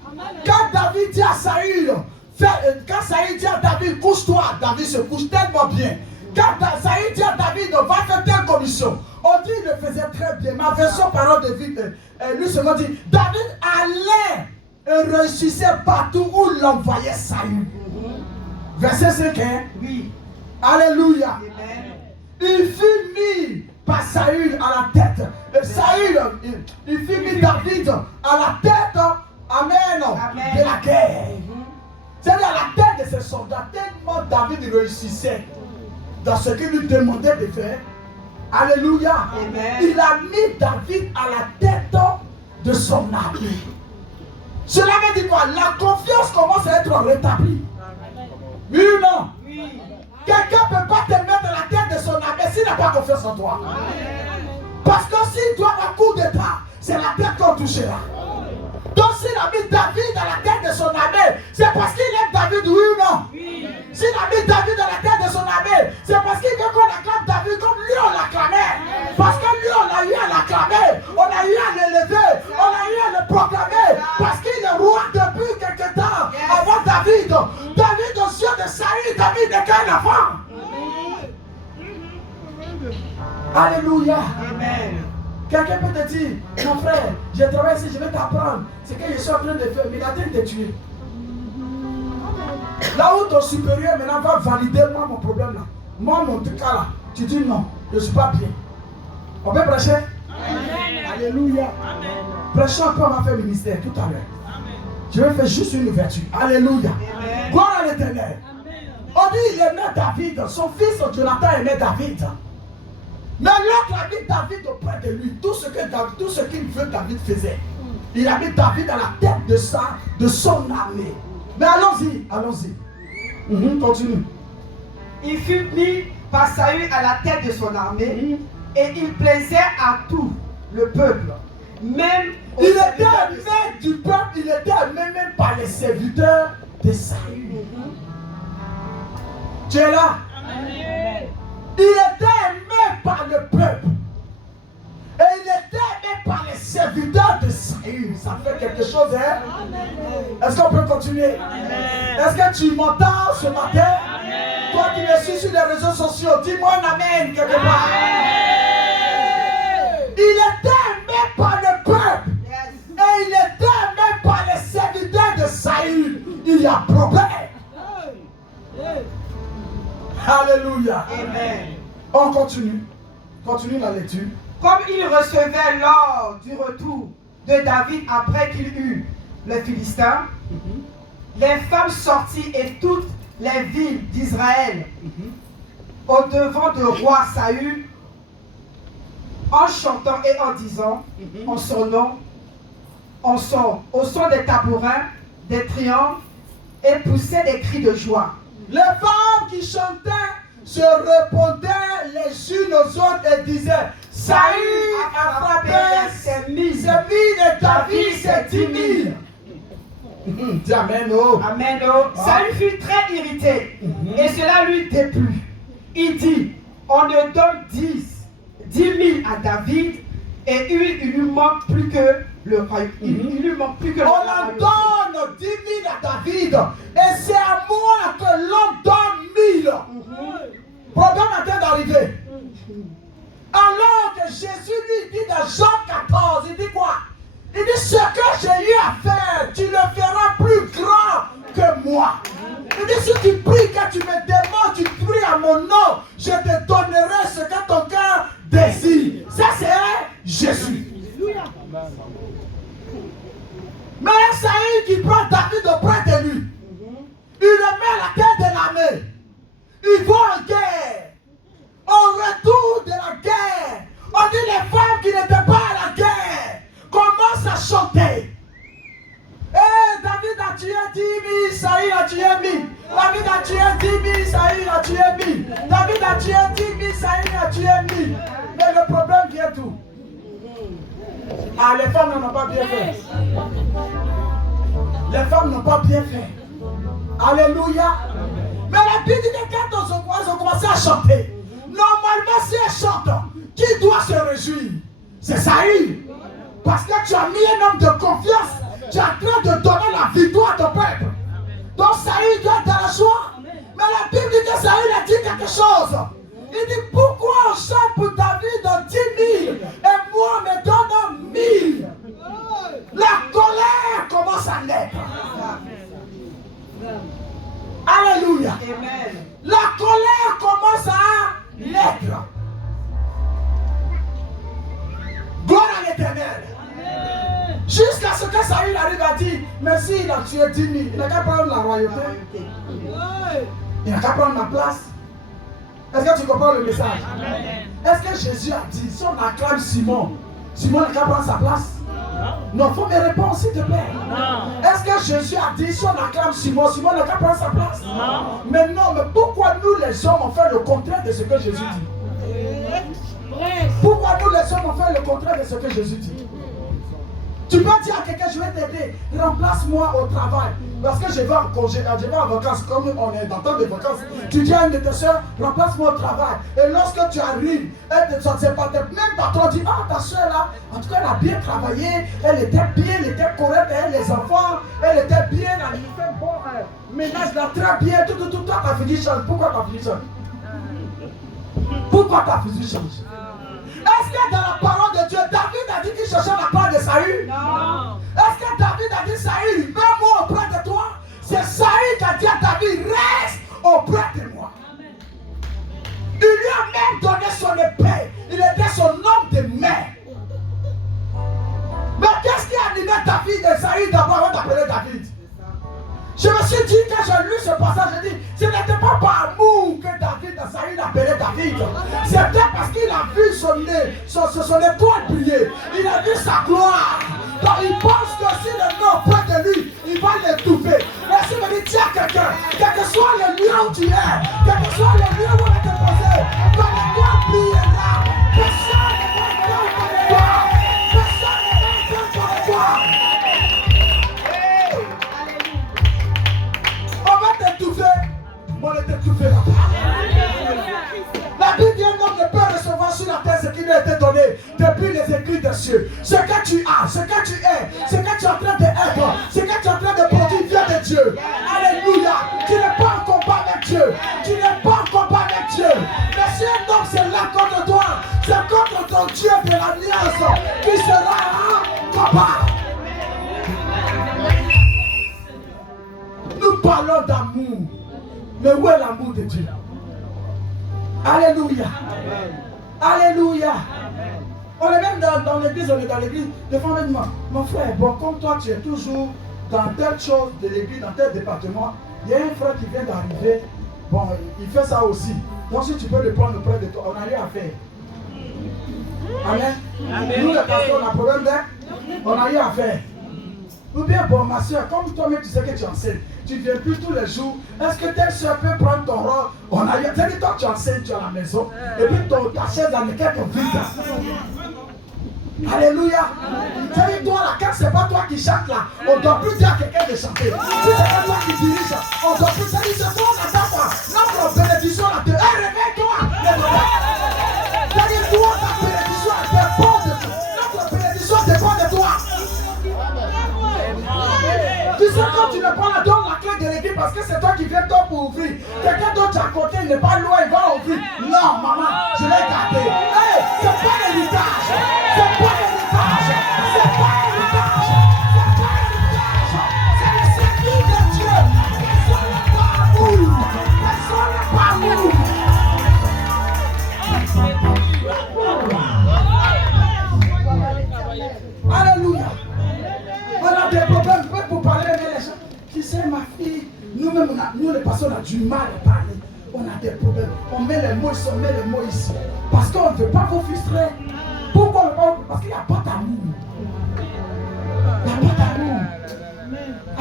Quand David dit à Saül, quand Saül dit à David, couche-toi, David se couche tellement bien. Quand Saül dit à David, va faire telle commission, on dit qu'il le faisait très bien. Ma version parole de vie, lui seulement dit, David allait et réussissait partout où l'envoyait Saül. Verset 5, hein? Oui. Alléluia. Amen. Il fut mis par Saül à la tête. Et Saül, il fut mis David à la tête, amen, de la guerre. C'est-à-dire à la tête de ses soldats. Tellement David réussissait dans ce qu'il lui demandait de faire. Alléluia. Amen. Il a mis David à la tête de son armée. Cela veut dire quoi? La confiance commence à être rétablie. Oui ou non? Oui. Quelqu'un ne peut pas te mettre à la tête de son armée s'il n'a pas confiance en toi. Parce que s'il doit un coup d'état, c'est la tête qu'on touchera. Donc s'il a mis David à la tête de son armée, c'est parce qu'il aime David, oui ou non? Oui. S'il a mis David à la tête de son armée, c'est parce qu'il veut qu'on acclame David comme lui on l'acclamait. Parce que lui on a eu à l'acclamer, on a eu à l'élever, on a eu à Alléluia. Amen. Quelqu'un peut te dire, mon frère, j'ai travaillé ici, je vais t'apprendre ce que je suis en train de faire, mais il a train de te tuer. Là où ton supérieur maintenant va valider moi mon problème là, moi mon cas là, tu dis non, je ne suis pas bien. On peut prêcher? Amen. Alléluia. Amen. Prêchons un peu, on va faire le ministère tout à l'heure. Je vais faire juste une ouverture. Alléluia. Amen. Gloire à l'Éternel. On dit il aimait David, son fils Jonathan aimait David. Mais l'autre a mis David auprès de lui. Tout ce qu'il veut, David faisait. Il a mis David à la tête de son armée. Mais allons-y, allons-y. Continue. Il fut mis par Saül à la tête de son armée et il plaisait à tout le peuple. Même il était aimé du peuple, il était aimé même par les serviteurs de Saül. Tu es là? Amen. Il était aimé par le peuple. Et il était aimé par les serviteurs de Saül. Ça fait quelque chose, hein? Est-ce qu'on peut continuer? Est-ce que tu m'entends ce matin? Amen. Toi qui me suis sur les réseaux sociaux, dis-moi un amen quelque part. Il était aimé par le peuple. Et il était aimé par les serviteurs de Saül. Il y a problème. Alléluia. Amen. On continue. Continue la lecture. Comme il recevait l'ordre du retour de David après qu'il eut les Philistins, les femmes sorties et toutes les villes d'Israël au devant du roi Saül en chantant et en disant en son nom, au son des tabourins, des triangles et poussaient des cris de joie. Les femmes qui chantaient se répondaient les unes aux autres et disaient Saül a frappé ses mille et David ses 10 000. Dis amen. Oh. Amen. Oh. Saül fut très irrité et cela lui déplut. Il dit on ne donne 10 000 à David et il lui manque plus que le royaume. Il lui manque plus que le royaume. On en donne 10 000 à David et c'est à moi que l'on donne 1000. Problème est en train d'arriver. Alors que Jésus lui dit dans Jean 14, il dit quoi? Il dit ce que j'ai eu à faire, tu le feras plus grand que moi. Il dit si tu pries, que tu me demandes, tu pries à mon nom, je te donnerai ce que ton cœur désire. Ça c'est Jésus. Mais Saül qui prend David auprès de lui, il le met à la tête de l'armée. Il va en guerre. Au retour de la guerre, on dit les femmes qui n'étaient pas à la guerre commencent à chanter. Eh, David a tué 10 000, Saül a tué 1000. David a tué 10 000, Saül a tué 1000. David a tué 10 000, Saül a tué 1000. Mais le problème vient d'où? Ah, les femmes n'en ont pas bien fait. Les femmes n'ont pas bien fait. Alléluia. Mais la Bible dit que quand ils ont commencé à chanter, normalement si elles chantent, qui doit se réjouir? C'est Saül. Parce que tu as mis un homme de confiance, tu es en train de donner la victoire à ton peuple. Donc Saül doit être dans la joie. Mais la Bible dit que Saül a dit quelque chose. Il dit pourquoi on chante pour David dans 10 000 et moi me donne 1000? La colère commence à naître. Alléluia. Amen. La colère commence à naître. Gloire à l'Éternel. Jusqu'à ce que Saül arrive à dire, mais s'il a tué 10 000, il n'a qu'à prendre la royauté. Il n'a qu'à prendre ma place. Est-ce que tu comprends le message? Est-ce que Jésus a dit, si on acclame Simon, Simon n'a qu'à prendre sa place? Non, il faut me répondre s'il te plaît. Est-ce que Jésus a dit, si on acclame Simon, Simon n'a qu'à prendre sa place? Non. Mais non, mais pourquoi nous les hommes on fait le contraire de ce que Jésus dit? Pourquoi nous les hommes on fait le contraire de ce que Jésus dit? Tu peux dire à quelqu'un, je vais t'aider, remplace-moi au travail. Parce que je vais en congé, je vais en vacances, comme on est dans le temps de vacances. Tu dis à une de tes soeurs, remplace-moi au travail. Et lorsque tu arrives, elle te sait pas, même patron dit, ah ta soeur là, en tout cas elle a bien travaillé, elle était bien, elle était correcte, elle, les enfants, elle était bien, elle fait bon ménage là très bien, tout, toi ta fille change. Pourquoi ta fille change? Pourquoi ta fille change? Est-ce que dans la parole de Dieu, David a dit qu'il cherchait la part de Saül? Non. Est-ce que David a dit Saül, mets-moi auprès de toi? C'est Saül qui a dit à David, reste auprès de moi. Il lui a même donné son épée. Il était son homme de main. Mais qu'est-ce qui a animé David et Saül d'abord avant d'appeler David? Je me suis dit, quand j'ai lu ce passage, j'ai dit, ce n'était pas par amour que David et Saül appelaient David. C'était parce qu'il a vu son étoile briller. Il a vu sa gloire. Donc il pense que si le met auprès de lui, il va l'étouffer. Mais si me dit, tiens quelqu'un, quel que soit le lieu où tu es, quel que soit le lieu où on est déposé, ton étoile brillera. Personne ne va faire ton étoile. Personne ne va faire ton étoile. On va t'étouffer, on va t'étouffer là-bas. La Bible dit un homme ne peut recevoir sur la terre ce qui lui a été donné depuis les écrits des cieux. Ce que tu as, ce que tu es, ce que tu es en train d'être, ce que tu es en train de produire vient de Dieu. Alléluia. Tu n'es pas en combat avec Dieu. Tu n'es pas en combat avec Dieu. Mais si un homme c'est là contre toi, c'est contre ton Dieu de l'alliance qui sera en combat. Nous parlons d'amour. Mais où est l'amour de Dieu? Alléluia. Alléluia. On est même dans l'église, on est dans l'église. Des fois, on me dit, mon frère, bon, comme toi, tu es toujours dans telle chose de l'église, dans tel département, il y a un frère qui vient d'arriver, bon, il fait ça aussi. Donc, si tu peux le prendre auprès de toi, on n'a rien à faire. Amen. Nous, les pasteurs, on a un problème d'air, on n'a rien à faire. Ou bien, bon, ma soeur, comme toi-même, tu sais que tu enseignes, tu ne viens plus tous les jours. Est-ce que telle soeur peut prendre ton rôle? On a rien. C'est-à-dire, toi, tu enseignes, tu es à la maison, et puis ta chaise dans laquelle tu vide. Alléluia. C'est-à-dire, toi, là, quand c'est pas toi qui chante là, on ne doit plus dire à quelqu'un de chanter. Si c'est pas toi qui dirige, on ne doit plus dire, c'est toi, là, toi. Notre bénédiction, là, réveille-toi. C'est-à-dire, toi, ta bénédiction, dépend de toi. Notre bénédiction dépend de toi. Tu sais, quand tu ne prends la donne la clé de l'église parce que c'est toi qui viens toi pour ouvrir. Quelqu'un d'autre à côté, il n'est pas loin, il va ouvrir. Non, maman, je l'ai gardé. Hey, c'est pas l'héritage. C'est pas l'héritage. C'est pas l'héritage. C'est pas l'héritage. C'est le service de Dieu. Personne n'est pas amour. Personne n'est pas amour. Alléluia. On a des problèmes pour parler avec les gens. Tu sais, ma fille, nous-mêmes, nous les personnes, on a du mal à parler. On a des problèmes. On met les mots ici, on met les mots ici. Parce qu'on ne veut pas vous frustrer. Pourquoi on ne veut pas? Parce qu'il n'y a pas d'amour. Il n'y a pas d'amour.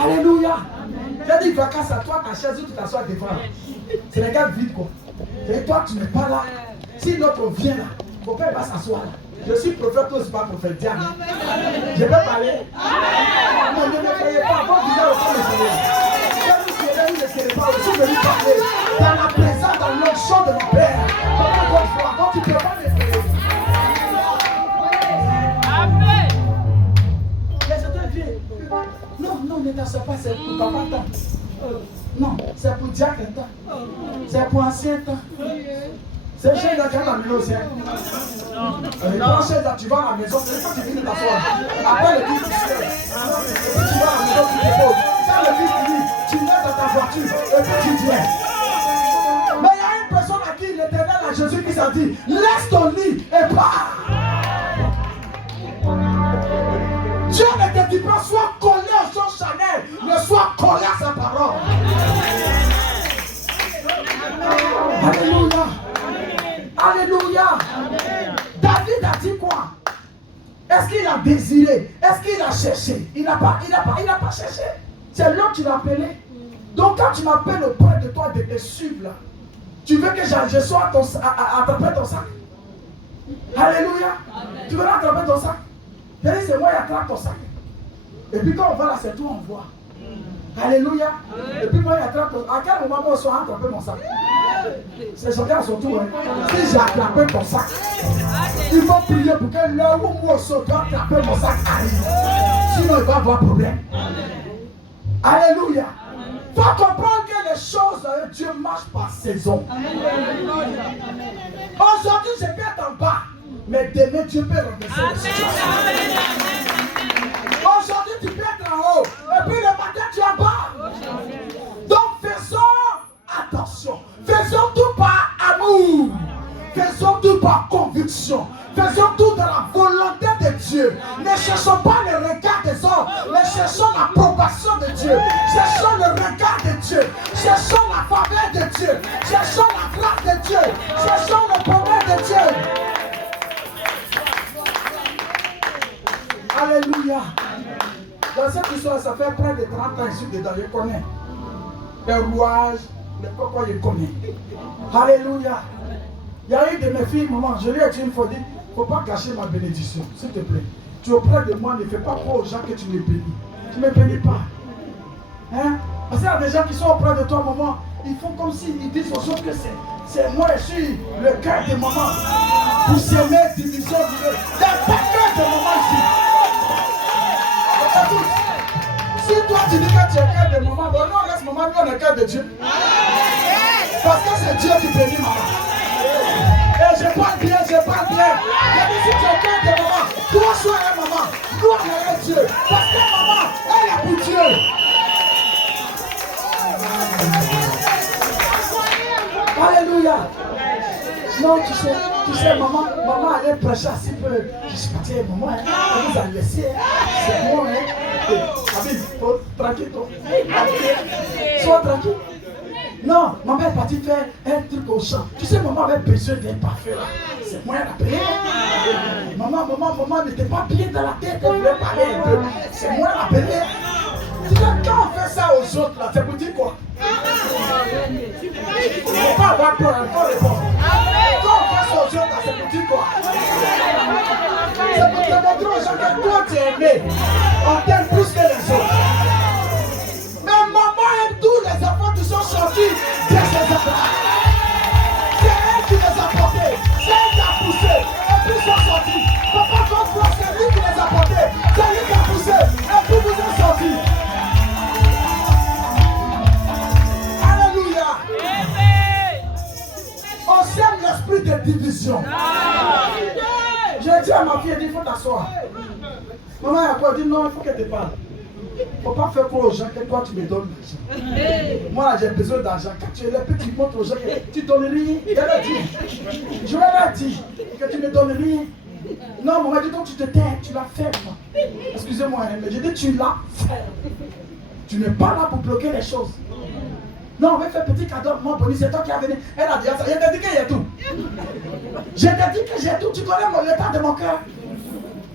Alléluia. J'ai dit vacances à toi, ta chaise où tu t'assois devant. C'est les gars vides quoi. Et toi, tu n'es pas là. Si l'autre vient là, mon père va s'asseoir là. Je suis prophète, toi, je ne suis pas prophète. Diane. Je peux parler. Non, ne me croyez pas. Vous disiez au fond de Dieu. Quand vous serez, vous ne serez pas. Je suis venu parler dans la présence, dans l'onction de mon Père. Quand tu ne peux pas me faire. Amen. Mais je te dis. Non, ne t'assois pas, c'est pour papa temps. Non, c'est pour Diacre temps. C'est pour ancien temps. C'est chez la maison aussi. Tu vas à la maison, c'est quand tu finis t'asseoir. Après le fils, tu sais. Et puis tu vas à la maison, tu te poses. Quand le fils finit, tu mets dans ta voiture et puis tu viens. Mais il y a une personne à qui l'Éternel a Jésus qui s'est dit, laisse ton lit et pars. Dieu ne te dit pas, sois collé à son Chanel, mais sois collé à sa parole. Alléluia. Alléluia. Amen. David a dit quoi? Est-ce qu'il a désiré? Est-ce qu'il a cherché? Il n'a pas cherché. C'est l'homme qui l'a appelé. Donc quand tu m'appelles auprès de toi de te suivre là, tu veux que je sois attraper ton sac? Alléluia. Amen. Tu veux attraper ton sac? C'est moi qui attrape ton sac. Et puis quand on va là, c'est tout on voit. Alléluia. Et puis moi, il attrape. À quel moment moi, je suis attrapé mon sac? C'est chacun à son tour. Hein. Si j'ai attrapé ton sac, il faut prier pour que l'heure où moi, je dois attraper mon sac arrive. Sinon, il va avoir problème. Alléluia. Il faut comprendre que les choses de Dieu marchent par saison. Aujourd'hui, je peux être en bas. Mais demain, Dieu peut renverser la situation. Aujourd'hui, tu peux être en haut. Et puis le matin, tu es en bas. Donc, faisons attention. Faisons tout par amour. Faisons tout par conviction. Faisons tout dans la volonté de Dieu. Ne cherchons pas le regard des hommes, mais cherchons l'approbation de Dieu. Cherchons le regard de Dieu. Cherchons la faveur de Dieu. Cherchons la grâce de Dieu. Cherchons le bonheur de Dieu. Alléluia. Dans cette histoire, ça fait près de 30 ans ici dedans, je connais. Les rouages, les cocos, je connais. Alléluia. Il y a une de mes filles, maman, je lui ai dit une fois, il ne faut pas gâcher ma bénédiction, s'il te plaît. Tu es auprès de moi, ne fais pas croire aux gens que tu me bénis. Tu ne me bénis pas. Hein? Parce qu'il y a des gens qui sont auprès de toi, maman, ils font comme s'ils disent aux autres que c'est moi, je suis le cœur de maman. Pour s'aimer, division, il n'y a pas de cœur de maman ici. Si toi tu dis que tu es le cœur de maman, bon non, laisse maman, nous on est le cœur de Dieu. Parce que c'est Dieu qui bénit maman. Et je parle bien, je parle bien. Je dis si tu es le cœur de maman, toi sois un maman, nous on est Dieu. Parce que maman, elle est pour Dieu. Alléluia. Non, tu sais, maman allait prêcher assez peu. Je suis parti, maman, elle nous a laissé. C'est moi, hein. Habib, tranquille, toi. Sois tranquille. Non, maman est partie faire un truc au champ. Tu sais, maman avait besoin d'un parfum là. C'est moi, elle a payé. Maman n'était pas bien dans la tête, elle voulait parler un peu. C'est moi, elle a payé. Tu sais, quand on fait ça aux autres là, c'est pour dire quoi? Il ne faut pas avoir peur, il faut répondre. Quand on fait ça aux autres là, c'est pour dire quoi? C'est pour te montrer aux gens que toi tu es aimé. On t'aime plus que les autres. Mais maman aime tous les enfants qui sont sortis de ses enfants. C'est elle qui les a portés. C'est elle qui a poussé. Et puis ils sont sortis. Papa, votre frère, c'est lui qui les a portés. C'est lui qui a poussé. Et puis vous êtes sortis. Alléluia. On sème l'esprit de division. J'ai dit à ma fille, il faut t'asseoir. Maman a quoi dit non, il faut qu'elle te parle. Il ne faut pas faire croire aux gens que toi tu me donnes l'argent. Moi j'ai besoin d'argent. Quand tu es là, tu montres aux gens que tu donnes rien. Je vais leur dire. Je vais leur dire que tu ne me donnes rien. Non, maman dit donc tu te tais, tu l'as fait. Excusez-moi, mais je dis tu l'as fait. Tu n'es pas là pour bloquer les choses. Non, on va faire petit cadeau. Moi, Bonnie, c'est toi qui as venu. Elle a dit ça. Je t'ai dit que j'ai tout. Je t'ai dit que j'ai tout. Tu connais l'état de mon cœur.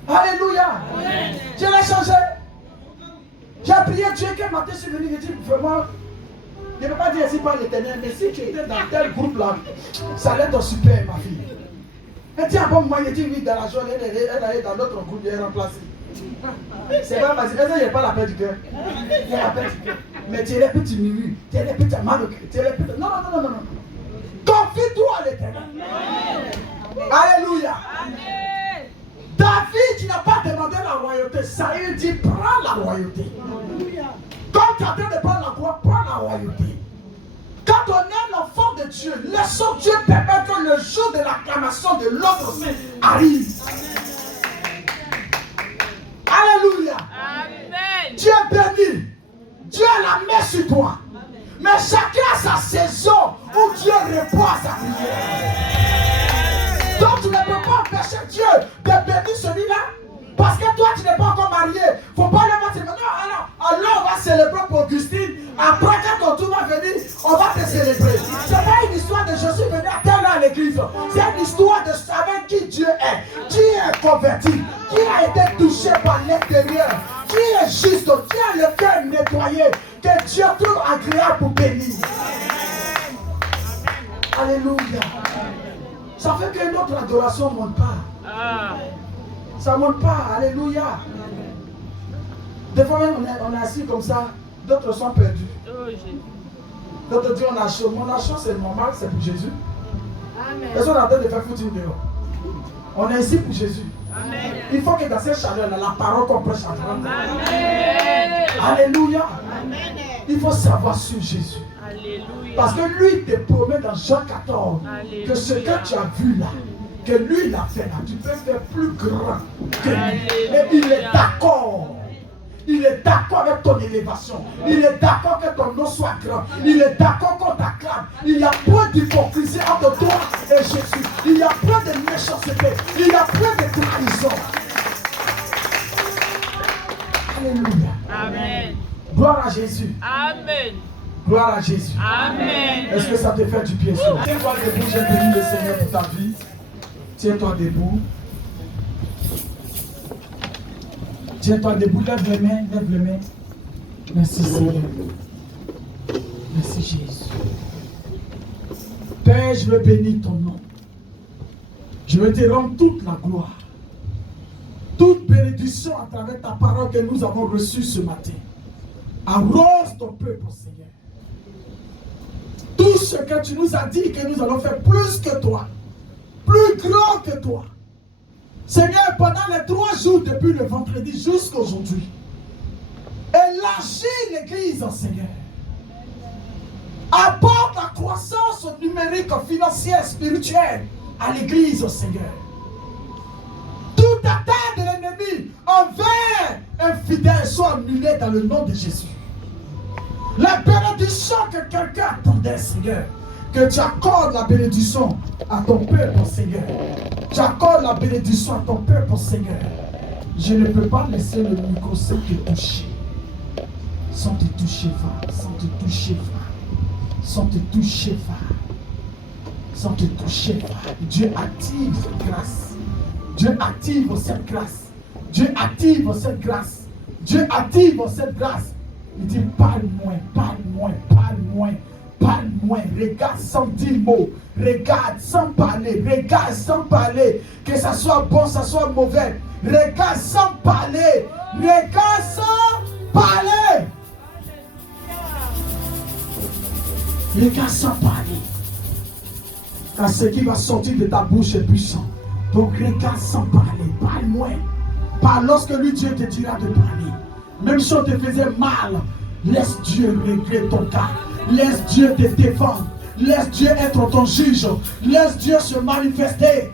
Alléluia. Je l'ai changé. J'ai prié Dieu quel matin je suis venu. Je dis vraiment, je ne peux pas dire ici par l'Éternel, mais si tu étais dans tel groupe là, ça allait être super, ma fille. Elle dit, ah bon, moi, je dis oui, dans la journée, elle allait dans l'autre groupe, elle est remplacée. C'est pas facile. Elle n'a pas la paix du cœur. Il y a la paix du cœur. Mais tu es les petits minus, tu es les petits mal au cœur, tu es les petits. Non. Confie-toi à l'Éternel. Alléluia. David, tu n'as pas demandé la royauté. Saül dit, prends la royauté. Quand tu es en train de prendre la gloire, prends la royauté. Quand on est l'enfant de Dieu, laissons Dieu permettre que le jour de l'acclamation de l'autre aussi arrive. Alléluia. Amen. Dieu béni. Dieu a la main sur toi. Mais chacun a sa saison où Dieu répond à sa prière. Donc tu ne peux pas empêcher Dieu de bénir celui-là. Parce que toi tu n'es pas encore marié. Il ne faut pas le mettre. Non, alors on va célébrer pour Augustine. Après quand ton tour va venir, on va te célébrer. Ce n'est pas une histoire de je suis venu à telle heure à l'église. C'est une histoire de savoir qui Dieu est. Qui est converti. Qui a été touché par l'intérieur. Qui est juste. Qui a le cœur nettoyé. Que Dieu trouve agréable pour bénir. Alléluia. Ça fait que notre adoration ne monte pas. Ça ne monte pas. Alléluia. Des fois même on est assis comme ça. D'autres sont perdus. D'autres disent on a chaud. On a chaud, c'est normal, c'est pour Jésus. Ils sont en train de faire footing dehors. On est ici pour Jésus. Amen. Il faut que dans cette chaleur-là, la parole qu'on prêche en Alléluia. Amen. Il faut savoir sur Jésus. Alléluia. Parce que lui te promet dans Jean 14 que ce que tu as vu là, que lui il a fait là, tu peux faire plus grand que lui. Et il est d'accord. Il est d'accord avec ton élévation. Il est d'accord que ton nom soit grand. Il est d'accord qu'on t'acclame. Il y a point d'hypocrisie entre toi et Jésus. Il y a point de méchanceté. Il y a point de trahison. Alléluia. Amen. Gloire à Jésus. Amen. Gloire à Jésus. Amen. Est-ce que ça te fait du bien, cela? Tiens-toi debout, j'ai béni le Seigneur pour ta vie. Tiens-toi debout. Tiens-toi debout, lève les mains, lève les mains. Merci Seigneur. Merci Jésus. Père, je veux bénir ton nom. Je veux te rendre toute la gloire. Toute bénédiction à travers ta parole que nous avons reçue ce matin. Arrose ton peuple, Seigneur. Tout ce que tu nous as dit que nous allons faire plus que toi. Plus grand que toi. Seigneur, pendant les 3 jours depuis le vendredi jusqu'à aujourd'hui, élargis l'église, Seigneur. Apporte la croissance numérique, financière, spirituelle à l'église, Seigneur. Toute attaque de l'ennemi envers un fidèle soit annulée dans le nom de Jésus. La bénédiction que quelqu'un attendait, Seigneur, que tu accordes la bénédiction à ton peuple, Seigneur. Tu accordes la bénédiction à ton peuple, Seigneur. Je ne peux pas laisser le micro sans te toucher. Sans te toucher, femme. Sans te toucher, femme. Sans te toucher, femme. Sans te toucher, femme. Dieu active cette grâce. Dieu active cette grâce. Dieu active cette grâce. Dieu active cette grâce. Il dit parle moins, parle moins, parle moins. Parle moins, regarde sans dire mot, regarde sans parler, que ça soit bon, ça soit mauvais, regarde sans parler, regarde sans parler, regarde sans parler, car ce qui va sortir de ta bouche est puissant. Donc regarde sans parler, parle moins, parle lorsque lui Dieu te dira de parler, même si on te faisait mal, laisse Dieu régler ton cas. Laisse Dieu te défendre. Laisse Dieu être ton juge. Laisse Dieu se manifester.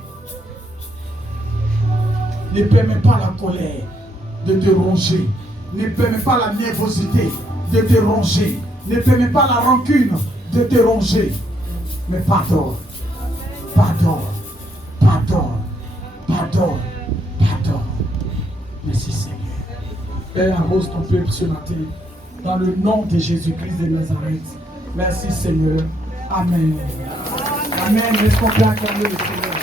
Ne permets pas la colère de te ronger. Ne permets pas la nervosité de te ronger. Ne permets pas la rancune de te ronger. Mais pardonne. Pardonne. Pardonne. Pardonne. Pardonne. Merci Seigneur. Père, arrose ton peuple ce matin. Dans le nom de Jésus-Christ de Nazareth. Merci Seigneur. Amen. Amen. Est-ce qu'on peut acclamer le Seigneur?